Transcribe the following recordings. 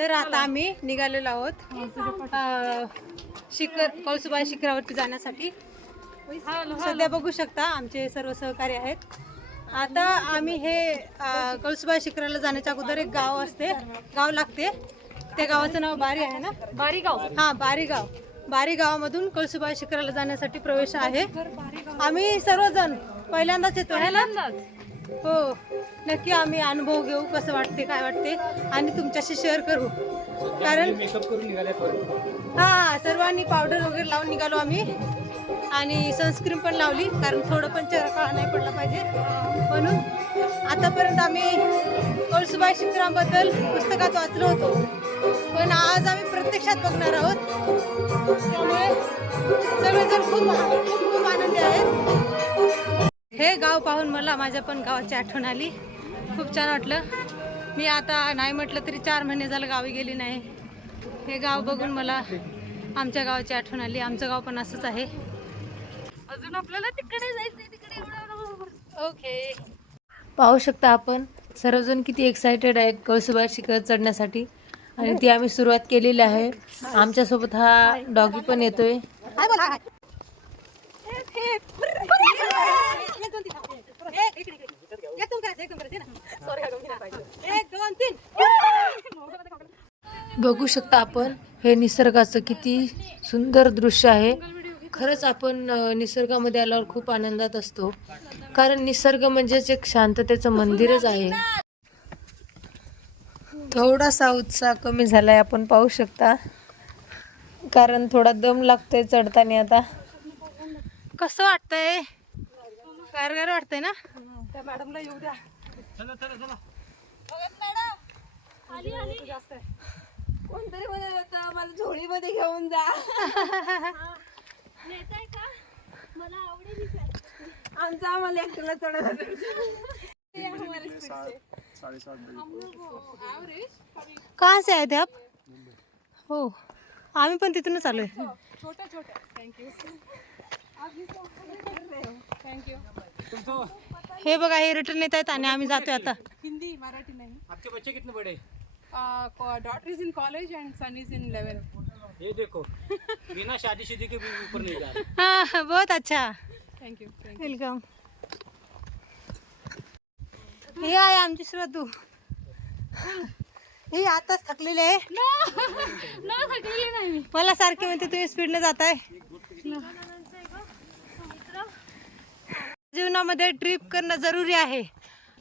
तर आता आम्ही निघालेलो आहोत कळसुबाई शिखरावरती जाण्यासाठी. सध्या बघू शकता आमचे सर्व सहकारी आहेत. आता आम्ही हे कळसुबाई शिखराला जाण्याच्या अगोदर एक गाव लागते. त्या गावाचं नाव बारी आहे ना, बारीगाव. हा, बारी गावामधून कळसुबाई शिखराला जाण्यासाठी प्रवेश आहे. आम्ही सर्वजण पहिल्यांदाच येतो आहे ना. हो, नक्की आम्ही अनुभव घेऊ, कसं वाटते काय वाटते आणि तुमच्याशी शेअर करू. कारण हा, सर्वांनी पावडर वगैरे लावून निघालो आम्ही आणि सनस्क्रीन पण लावली, कारण थोडं पण चेहरा काळा नाही पडला पाहिजे म्हणून. आतापर्यंत आम्ही कळसुबाई शिखराबद्दल पुस्तकात वाचलो होतो, पण आज आम्ही प्रत्यक्षात बघणार आहोत. त्यामुळे सगळेजण खूप आनंदी आहेत. हे गाव पाहून मला माझ्या पण गावाची आठवण आली. खूप छान वाटलं. मी आता नाही म्हटलं तरी 4 महिने झालं गावी गेली नाही. हे गाव बघून मला आमच्या गावाची आठवण आली. आमचं गाव पण असंच आहे. अजून आपल्याला तिकडे जायचंय, तिकडे. ओके, पाहू शकता आपण सर्वजण किती एक्सायटेड आहेत कळसुबाई शिखर चढण्यासाठी. आणि ती आम्ही सुरुवात केलेली आहे. आमच्यासोबत हा डॉगी पण येतोय. बघू शकता आपण हे निसर्गाचं किती सुंदर दृश्य आहे. खरंच आपण निसर्गामध्ये आल्यावर खूप आनंदात असतो, कारण निसर्ग म्हणजेच एक शांततेचं मंदिरच आहे. थोडासा उत्साह कमी झालाय, आपण पाहू शकता, कारण थोडा दम लागतोय चढताना. आता कसं वाटतंय? गारगार वाटतंय ना? त्या मॅडमला येऊ द्या. चला मॅडम, जास्त आहे. कोणतरी म्हणत होतं मला झोळीमध्ये घेऊन जा. आम्हाला एकट्याला चढत. कहाँ से आए थे आप? हो, आम्ही पण तिथूनच आलोय. छोटा थँक्यू. हे बघा, हे रिटर्न येत आहेत आणि आम्ही जातोय आता. हिंदी मराठी नाही. आपके बच्चे कितने बड़े? Daughter is in college and son is in 11th. ये देखो, बिना शादी के भी ऊपर नहीं जा रहे. हाँ, बहुत अच्छा. थँक्यू. वेलकम. हे आहे आमची श्रद्धू. हे आताच थकलेले आहे. थकलेली नाही. मला सारखे म्हणते तुम्ही स्पीडने जाताय. जीवनामध्ये ट्रिप करणं जरुरी आहे,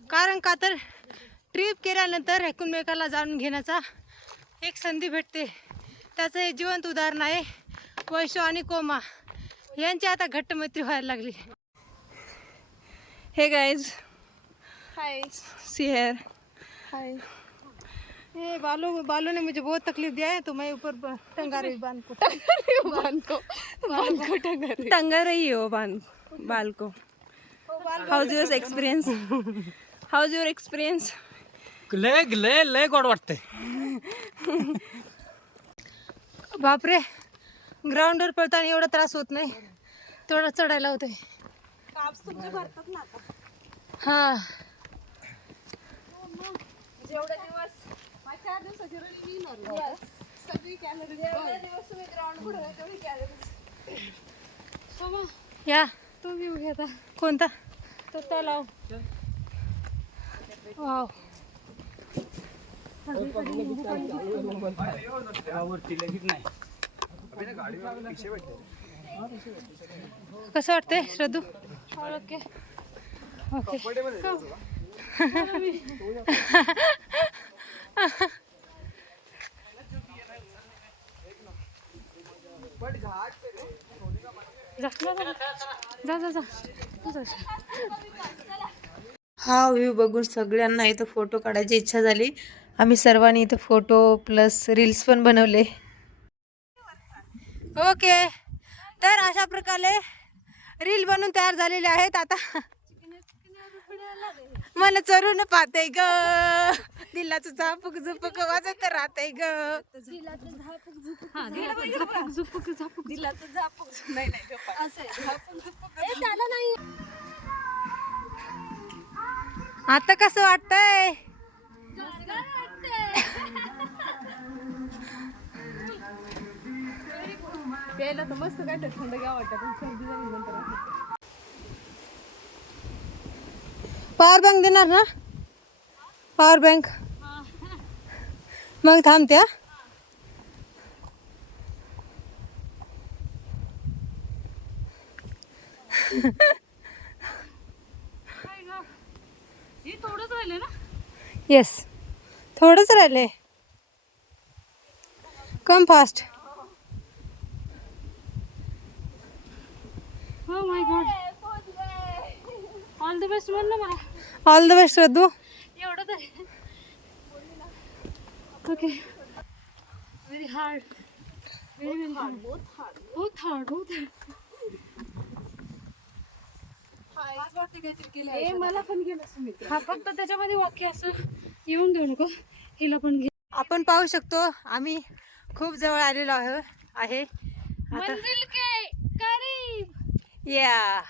कारण का तर ट्रिप केल्यानंतर एकमेकाला जाणून घेण्याचा एक संधी भेटते. त्याचं हे जिवंत उदाहरण आहे. वैशू आणि कोमा यांची आता घट्ट मैत्री व्हायला लागली. Hey guys, high, see here. हाय. ये बालों ने मुझे बहुत तकलीफ दिया है, तो मैं ऊपर टंगा रही बाल को. टंगा रही हो बाल को. How's your experience? How's your experience? लय गोड वाटतंय. बापरे, ग्राउंडवर पळताना एवढा त्रास होत नाही, तेवढा चढायला होतोय. तुमचे भरतात ना आता. हा, जेवढे दिवस 4 दिवसाची रनिंग येणार. सगळी कॅलरीज दिवस तुम्ही ग्राउंड पुढे तेवढी कॅलरीज. या तो व्ह्यू घेता. कोणता? तो तलाव. वाव. कसं वाटतंय श्रद्धू? ओके. हा व्ह्यू बघून सगळ्यांना इथं फोटो काढायची इच्छा झाली. आम्ही सर्वांनी इथं फोटो प्लस रील्स पण बनवले. ओके, तर अशा प्रकारे रील बनवून तयार झालेले आहेत. आता मला चरून पाहते ग, दिलाचं झापूक झुपूक वाजत राहते ग. दिलाचं झापूक झुपूक दिलाचं झापूक नाही असं झापूक झुपूक त्याला नाही. आता कसं वाटतंय? प्यायला तर मस्त काय तर थंड घ्या वाटतं पण सर्दी झाली नंतर पॉवर बँक देणार ना? पॉवर बँक मग थांबत्या. थोडंच राहिले ना. येस, थोडंच राहिले. Come fast. Oh my god. All the best म्हण ना मला. All the best Shraddhu. एवढं तरी okay. Very hard. Very hard. बहुत हार्ड. मला पण गेलं सुमित्रा. हा फक्त त्याच्यामध्ये वाक्य असं येऊन देऊ नको. हिला पण घे. आपण पाहू शकतो आम्ही खूप जवळ आलेलो आहे. मंजिल के करीब. या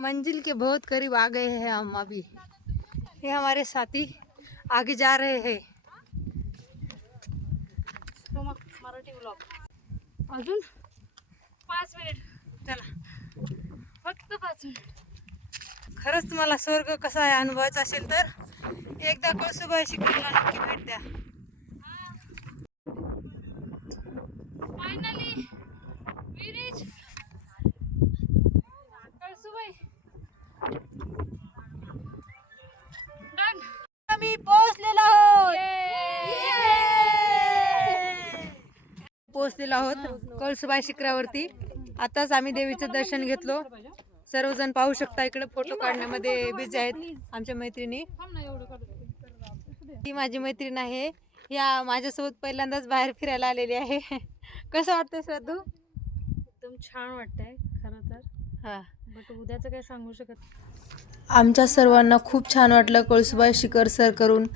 मंजिल के बहुत करीब आ गए हैं हम अभी. ये हमारे साथी आगे जा रहे हैं. मराठी ब्लॉग अजून 5 मिनिट. चला, फक्त 5 मिनिट. खरंच तुम्हाला स्वर्ग कसा आहे अनुभवायचा असेल तर एकदा कळसुबाई शिखराला नक्की भेट द्या. Finally we reach Kalsubai. Done. आम्ही पोहोचलेलो आहोत. पोहोचलेलो आहोत कळसुबाई शिखरावरती. आताच आम्ही देवीचं दर्शन घेतलो. सर्वजण पाहू शकता इकडे फोटो काढण्यामध्ये बिझी आहेत आमच्या मैत्रिणी. ही माझी मैत्रीण आहे. या माझ्यासोबत पहिल्यांदाच बाहेर फिरायला आलेली आहे. कसं वाटतंय श्रद्धू? एकदम छान वाटतंय खरं तर. हा, बट उद्याचं काही सांगू शकत. आमच्या सर्वांना खूप छान वाटलं कळसुबाई शिखर सर करून.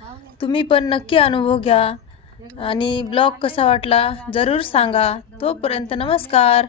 तुम्ही पण नक्की अनुभव घ्या आणि ब्लॉग कसा वाटला जरूर सांगा. तोपर्यंत नमस्कार.